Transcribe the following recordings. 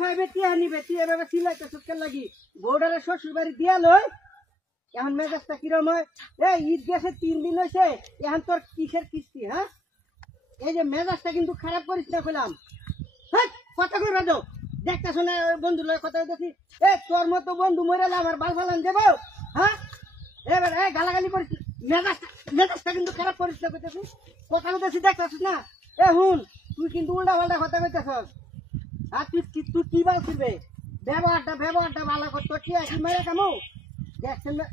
পাইবে টিয়া নিবে টিয়া এভাবে সিলাইতে সুটকে লাগি বউডারে শ্বশুর বাড়ি দিয়া লই এখন মেজাজটা কিরম হয় ঈদ গেছে 3 দিন হয়েছে এখন তোর কিসের কিস্তি হ্যাঁ এই যে মেজাজটা কিন্তু খারাপ করিস না কইলাম কথা কই রাজো দেখতে শুনে বন্ধু লয় কথা বলতেছি তোর মতো বন্ধু মরেলে আমার বাল ফালান দেবো হ্যাঁ এবার গালাগালি করিস মেজাজটা কিন্তু খারাপ করিস না কইতেছি কথা বলতেছি দেখতেছিস না হুন তুই কিন্তু উল্টা পাল্টা কথা কইতেছস আর তুই কি বাল ছিড়বে ব্যবহারটা ভালো করতো কি আছে মেরে কামু দেখছেন না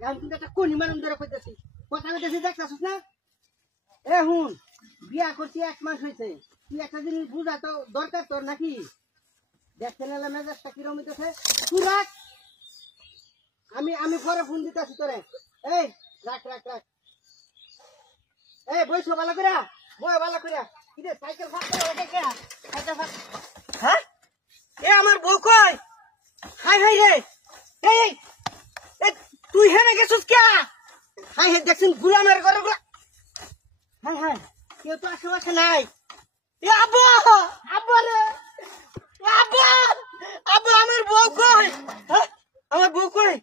এখন কিন্তু একটা কোনি মারুন ধরে কইতেছি কথা কইতেছি দেখতেছিস না হুন বিয়া করছি 1 মাস হয়েছে তুই একটা জিনিস বুঝা তো দরকার তোর নাকি দেখছেন এলা মেজাজটা কিরম হইতেছে তুই রাখ আমি পরে ফোন দিতেছি তোরে রাখ বইছো ভালো করে বই ভালো করে কিরে সাইকেল হ্যাঁ আমার বউ কই হাই রে তুই হেনে গেছিস কে হাই দেখছিস গুলামের ঘরে হাই কেউ তো আশেপাশে নাই আব্বু রে আব্বু আমার বউ কই আমার বউ কই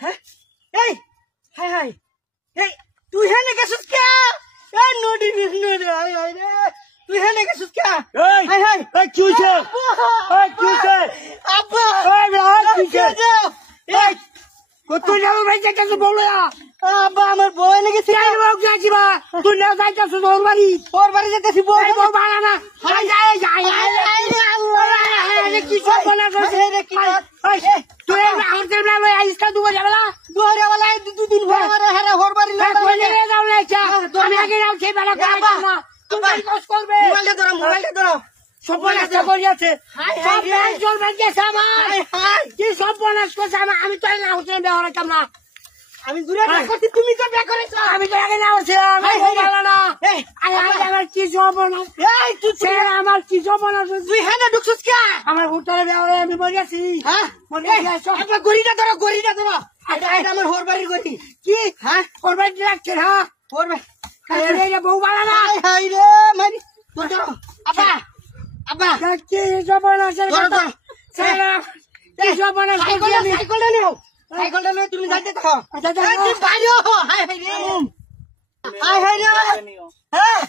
হ্যাঁ হাই তুই হেনে গেছিস কে নদী রে তুই হেনে গেছিস কে কি হইছে আব্বা তুই যাবো ভাই যাইতেছ বলো আব্বা আমার বউ এনে গেছি তুই না যাইতেছ ওর বাড়ি যেতেছি বউ ভাড়া না কি সব বলা তুই আমার আইসটা দুবার যাবে না দুদিন পরে হোর বাড়ি আমি আগে যাও সেই বেলা না তুমি কষ্ট করবে মোবাইলটা ধরো সর্বনাশটা করিয়াছে কি সর্বনাশ করছে আমি তো না হচ্ছে ব্যবহার করতাম না আমি দূরে করছি তুমি তো বিয়ে করেছ আমি তো আগে না হচ্ছিলাম না আমার কি সর্বনাশ আমার কি সর্বনাশ তুই হ্যাঁ ঢুকছিস কে আমার হোটেলে ব্যবহার আমি মরিয়াছি গড়িটা ধরো আমার হোর বাড়ির গড়ি কি হ্যাঁ ওর বাড়ি রাখছে হ্যাঁ হোর বাড়ি বউ বাড়া না হাই রে মারি তোর ধরো আব্বা কি সর্বনাশের কথা কি সর্বনাশ করছি আমি সাইকেলটা নিয়ে তুমি যাইতে থাকো তুই বাইরে হাই রে হ্যাঁ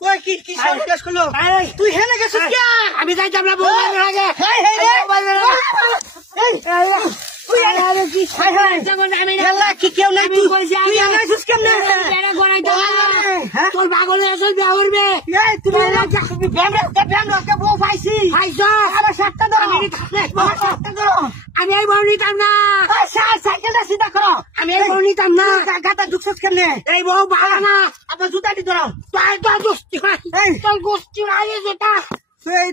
কই কি সর্বনাশ করলো তুই হেনে গেছিস কে আমি যাইতাম না বউ বাড়ির আগে হাই রে তুই আরে কি কি কেউ নাই তুই তুই আমাছিস কেমনে তোর পাগল এসে বিয়া করবে তুমি ব্যামরা বউ পাইছি আমার সাতটা ধরো আমি এই বউ নিতাম না সাইকেলটা সিধা করো আমি এই বউ নিতাম না গাতা ঢুকছিস কেমনে এই বউ ভালো না আপনার জুতাটি ধরো তোর গোষ্ঠী তোর গোষ্ঠী আগে যেটা তুই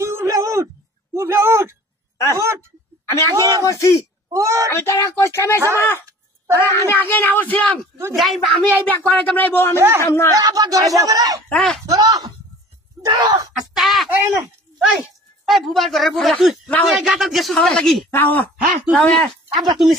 তুই উঠে উঠ আমি আগে না করছি আমি তারা কোচ কামেছি না আমি আগে না করছিলাম আমি এই ব্যাগ করাইতাম না এই বউ আমি নিতাম না আস্তে বুবার করে তুই গাতাত গেছিস লাগি হ্যাঁ আব্বা তুমি